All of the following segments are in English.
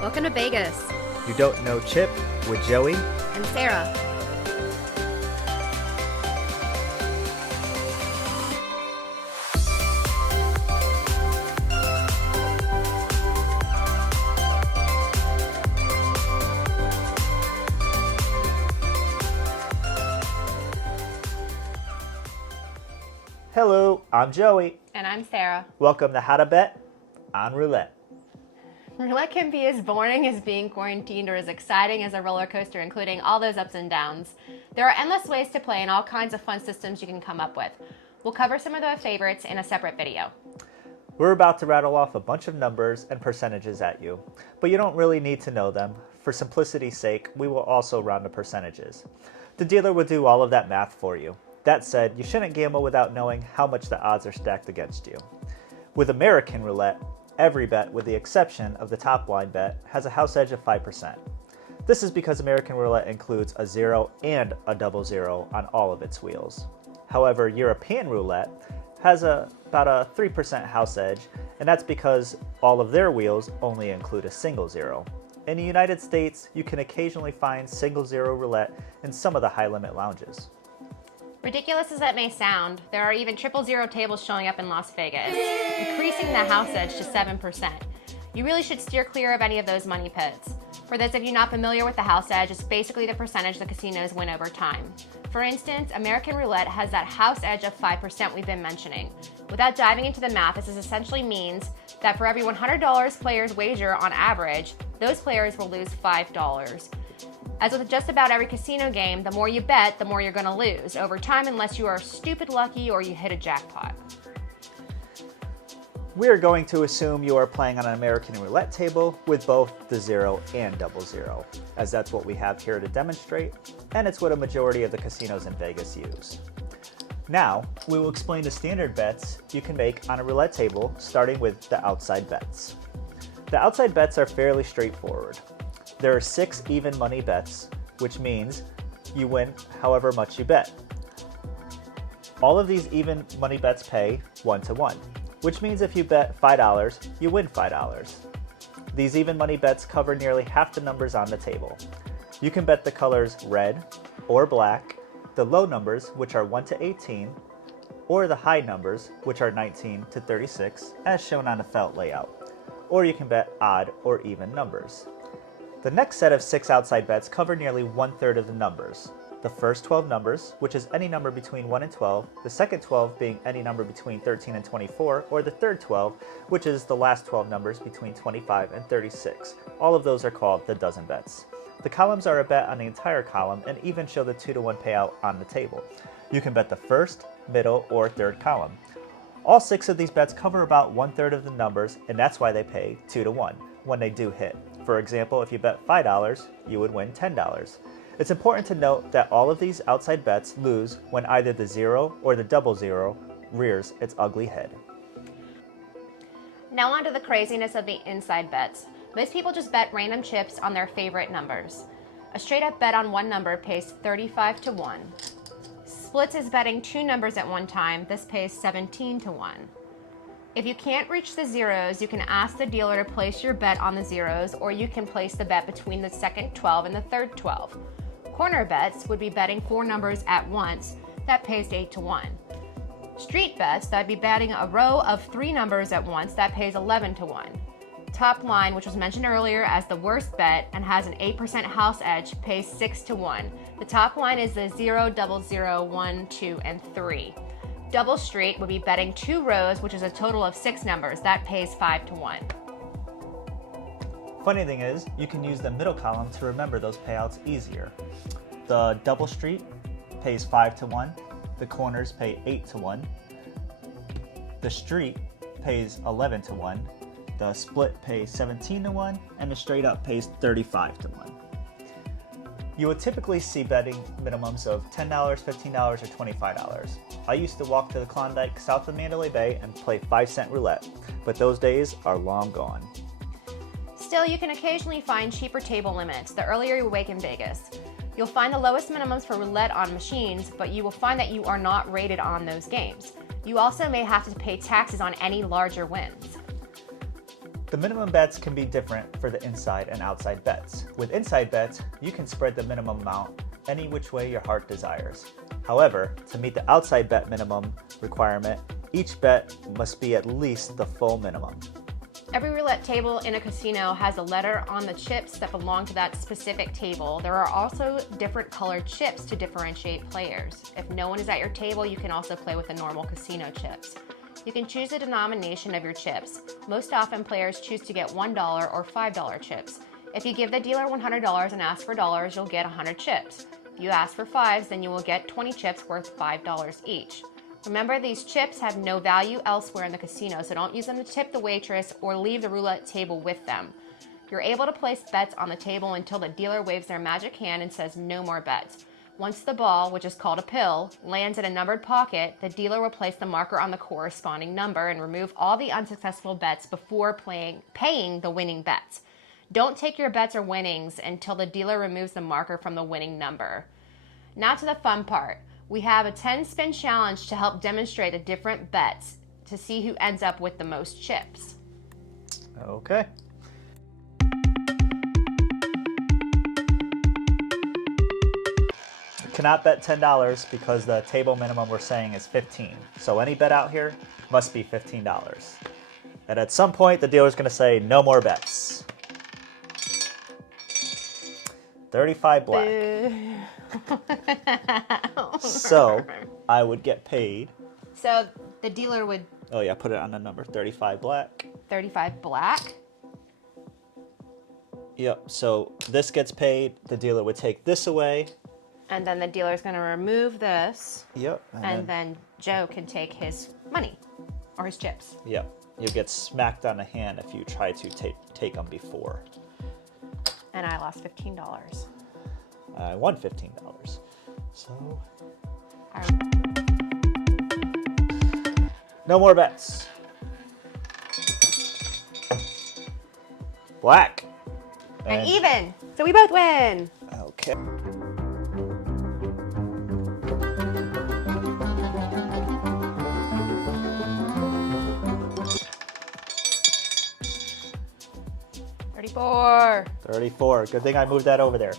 Welcome to Vegas. You Don't Know Chip with Joey and Sarah. Hello, I'm Joey. And I'm Sarah. Welcome to How to Bet on Roulette. Roulette can be as boring as being quarantined or as exciting as a roller coaster, including all those ups and downs. There are endless ways to play and all kinds of fun systems you can come up with. We'll cover some of the favorites in a separate video. We're about to rattle off a bunch of numbers and percentages at you, but you don't really need to know them. For simplicity's sake, we will also round the percentages. The dealer will do all of that math for you. That said, you shouldn't gamble without knowing how much the odds are stacked against you. With American Roulette, every bet, with the exception of the top line bet, has a house edge of 5%. This is because American Roulette includes a 0 and a double 0 on all of its wheels. However, European Roulette has about a 3% house edge, and that's because all of their wheels only include a single 0. In the United States, you can occasionally find single 0 roulette in some of the high-limit lounges. Ridiculous as that may sound, there are even 000 tables showing up in Las Vegas, increasing the house edge to 7%. You really should steer clear of any of those money pits. For those of you not familiar with the house edge, it's basically the percentage the casinos win over time. For instance, American Roulette has that house edge of 5% we've been mentioning. Without diving into the math, this essentially means that for every $100 players wager on average, those players will lose $5. As with just about every casino game, the more you bet, the more you're going to lose over time unless you are stupid lucky or you hit a jackpot. We are going to assume you are playing on an American Roulette table with both the 0 and double 0, as that's what we have here to demonstrate, and it's what a majority of the casinos in Vegas use. Now, we will explain the standard bets you can make on a roulette table, starting with the outside bets. The outside bets are fairly straightforward. There are 6 even money bets, which means you win however much you bet. All of these even money bets pay 1-to-1, which means if you bet $5, you win $5. These even money bets cover nearly half the numbers on the table. You can bet the colors red or black, the low numbers, which are 1-to-18, or the high numbers, which are 19-36, as shown on the felt layout. Or you can bet odd or even numbers. The next set of 6 outside bets cover nearly 1/3 of the numbers. The first 12 numbers, which is any number between 1 and 12, the second 12 being any number between 13 and 24, or the third 12, which is the last 12 numbers between 25 and 36. All of those are called the dozen bets. The columns are a bet on the entire column and even show the 2-to-1 payout on the table. You can bet the first, middle, or third column. All 6 of these bets cover about 1/3 of the numbers, and that's why they pay 2-to-1 when they do hit. For example, if you bet $5, you would win $10. It's important to note that all of these outside bets lose when either the 0 or the double 0 rears its ugly head. Now on to the craziness of the inside bets. Most people just bet random chips on their favorite numbers. A straight up bet on one number pays 35-to-1. Splits is betting 2 numbers at one time. This pays 17-to-1. If you can't reach the zeros, you can ask the dealer to place your bet on the zeros, or you can place the bet between the second 12 and the third 12. Corner bets would be betting 4 numbers at once. That pays 8-to-1. Street bets, that'd be betting a row of 3 numbers at once. That pays 11-to-1. Top line, which was mentioned earlier as the worst bet and has an 8% house edge, pays 6-to-1. The top line is the 0, double 0, 1, 2, and 3. Double street would be betting 2 rows, which is a total of 6 numbers. That pays 5-to-1. Funny thing is, you can use the middle column to remember those payouts easier. The double street pays 5-to-1, the corners pay 8-to-1, the street pays 11-to-1, the split pays 17-to-1, and the straight up pays 35-to-1. You would typically see betting minimums of $10, $15, or $25. I used to walk to the Klondike south of Mandalay Bay and play 5-cent roulette, but those days are long gone. Still, you can occasionally find cheaper table limits the earlier you wake in Vegas. You'll find the lowest minimums for roulette on machines, but you will find that you are not rated on those games. You also may have to pay taxes on any larger wins. The minimum bets can be different for the inside and outside bets. With inside bets, you can spread the minimum amount any which way your heart desires. However, to meet the outside bet minimum requirement, each bet must be at least the full minimum. Every roulette table in a casino has a letter on the chips that belong to that specific table. There are also different colored chips to differentiate players. If no one is at your table, you can also play with the normal casino chips. You can choose the denomination of your chips. Most often, players choose to get $1 or $5 chips. If you give the dealer $100 and ask for dollars, you'll get 100 chips. If you ask for fives, then you will get 20 chips worth $5 each. Remember, these chips have no value elsewhere in the casino, so don't use them to tip the waitress or leave the roulette table with them. You're able to place bets on the table until the dealer waves their magic hand and says no more bets. Once the ball, which is called a pill, lands in a numbered pocket, the dealer will place the marker on the corresponding number and remove all the unsuccessful bets before paying the winning bets. Don't take your bets or winnings until the dealer removes the marker from the winning number. Now to the fun part. We have a 10-spin challenge to help demonstrate the different bets to see who ends up with the most chips. Okay. Cannot bet $10 because the table minimum we're saying is $15. So any bet out here must be $15. And at some point, the dealer's going to say no more bets. 35 black. So I would get paid. So the dealer would... Oh yeah, put it on the number. 35 black. 35 black. Yep, so this gets paid. The dealer would take this away. And then the dealer's going to remove this. Yep. And then Joe can take his money or his chips. Yep. You'll get smacked on the hand if you try to take them before. And I lost $15. I won $15. So... No more bets. Black. And even. So we both win. Okay. $34. 34. Good thing I moved that over there.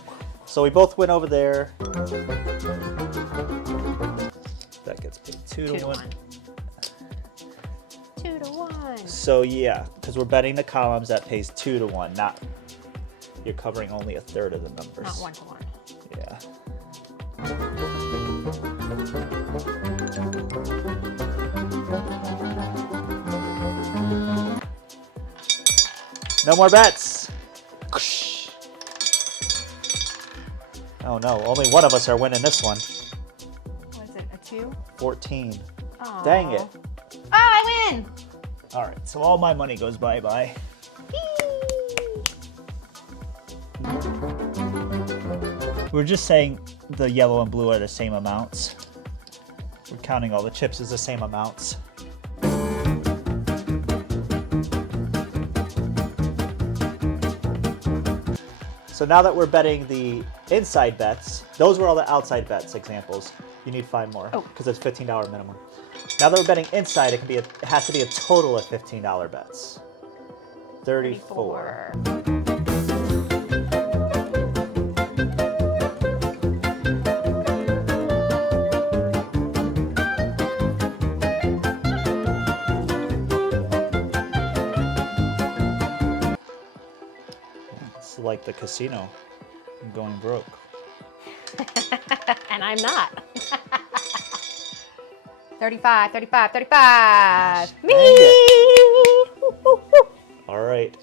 So we both went over there. That gets paid 2 to 1. 2 to 1. So yeah, because we're betting the columns, that pays 2 to 1. Not, you're covering only a third of the numbers. Not 1 to 1. Yeah. No more bets. Oh no, only one of us are winning this one. What is it, a 2? 14. Aww. Dang it. Oh, I win! All right, so all my money goes bye-bye. We're just saying the yellow and blue are the same amounts. We're counting all the chips as the same amounts. So now that we're betting the inside bets, those were all the outside bets examples. You need 5 more because it's $15 minimum. Now that we're betting inside, it has to be a total of $15 bets. 34. It's like the casino. I'm going broke. And I'm not. 35, 35, 35. Me! All right.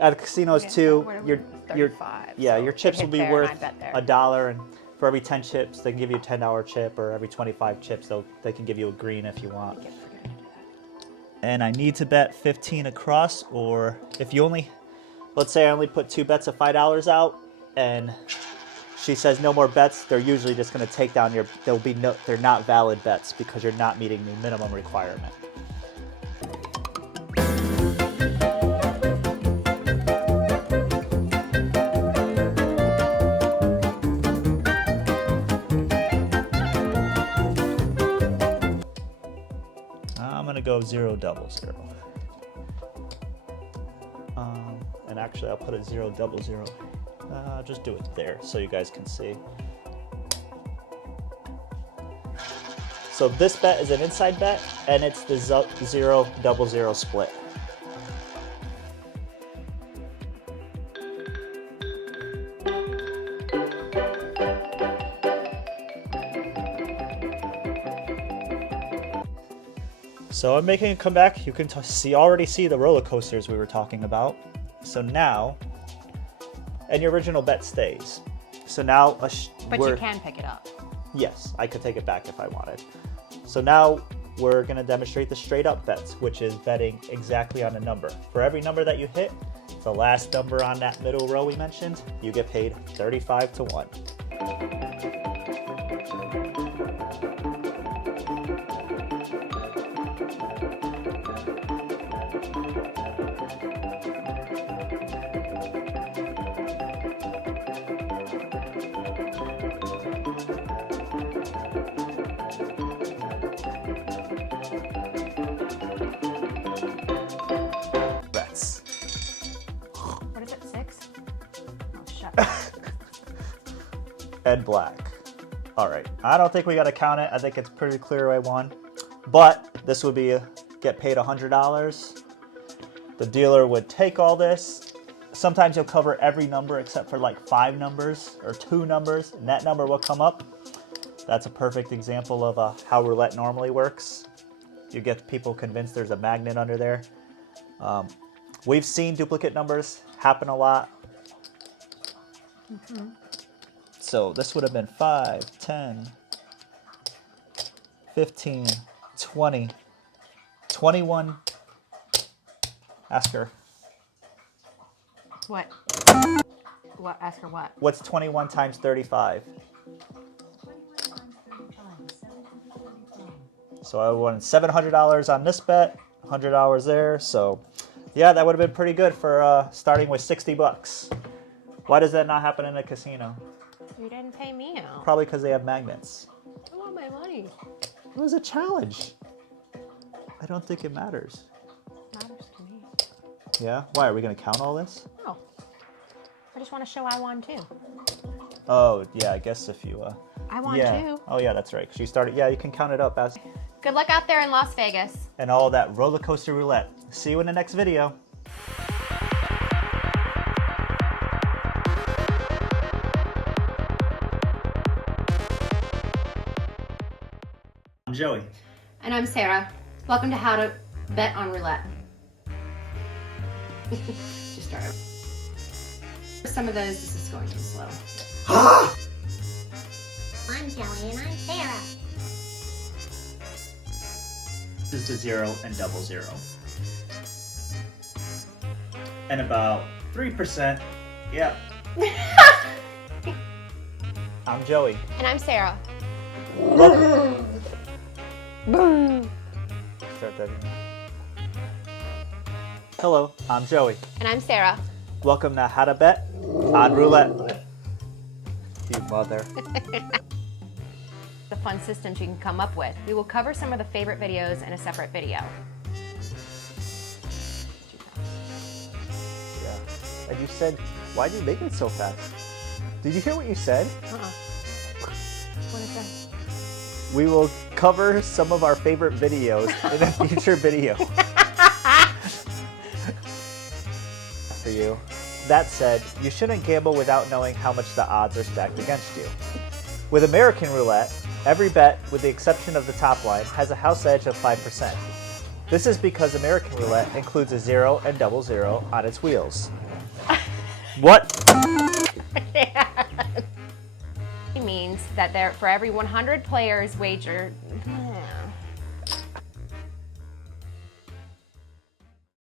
At the casinos too, your chips will be worth $1, and for every 10 chips, they can give you a $10 chip, or every 25 chips, they can give you a green if you want. And I need to bet 15 across, or if you only, let's say I only put 2 bets of $5 out, and she says no more bets, they're usually just going to take down they're not valid bets because you're not meeting the minimum requirement. gonna go 0, double 0. And actually I'll put it 0, double 0. Just do it there so you guys can see. So this bet is an inside bet, and it's the 0, double 0 split. So I'm making a comeback. You can already see the roller coasters we were talking about. So now, and your original bet stays. So now, but you can pick it up. Yes, I could take it back if I wanted. So now we're gonna demonstrate the straight up bets, which is betting exactly on a number. For every number that you hit, the last number on that middle row we mentioned, you get paid 35 to 1. What is it, 6? Oh, shut up. And black. All right, I don't think we gotta count it. I think it's pretty clear I won. But this would be get paid $100. The dealer would take all this. Sometimes you'll cover every number except for like 5 numbers or 2 numbers, and that number will come up. That's a perfect example of how roulette normally works. You get people convinced there's a magnet under there. We've seen duplicate numbers happen a lot. Mm-hmm. So this would have been 5, 10, 15, 20, 21. Ask her. What? What? Ask her what? What's 21 times 35? So I won $700 on this bet, $100 there. So yeah, that would have been pretty good for starting with 60 bucks. Why does that not happen in a casino? You didn't pay me out. Probably because they have magnets. I want my money. It was a challenge. I don't think it matters. Matters to me. Yeah? Why? Are we going to count all this? No. I just want to show I won too. Oh, yeah, I guess if you... I won yeah. too. Oh, yeah, that's right. 'Cause you started... Yeah, you can count it up as... Good luck out there in Las Vegas. And all that roller coaster roulette. See you in the next video. I'm Joey. And I'm Sarah. Welcome to How to Bet on Roulette. Just start over. For some of those, this is going too slow. I'm Joey and I'm Sarah. This is the 0 and double 0. And about 3%. Yep. I'm Joey. And I'm Sarah. Welcome. Start that again. Hello, I'm Joey. And I'm Sarah. Welcome to How to Bet on Roulette. You mother. The fun systems you can come up with. We will cover some of the favorite videos in a separate video. Yeah. And you said, why did you make it so fast? Did you hear what you said? What is that? We will cover some of our favorite videos in a future video. For you. That said, you shouldn't gamble without knowing how much the odds are stacked against you. With American Roulette, every bet, with the exception of the top line, has a house edge of 5%. This is because American Roulette includes a 0 and double 0 on its wheels. What? It means that for every 100 players wager,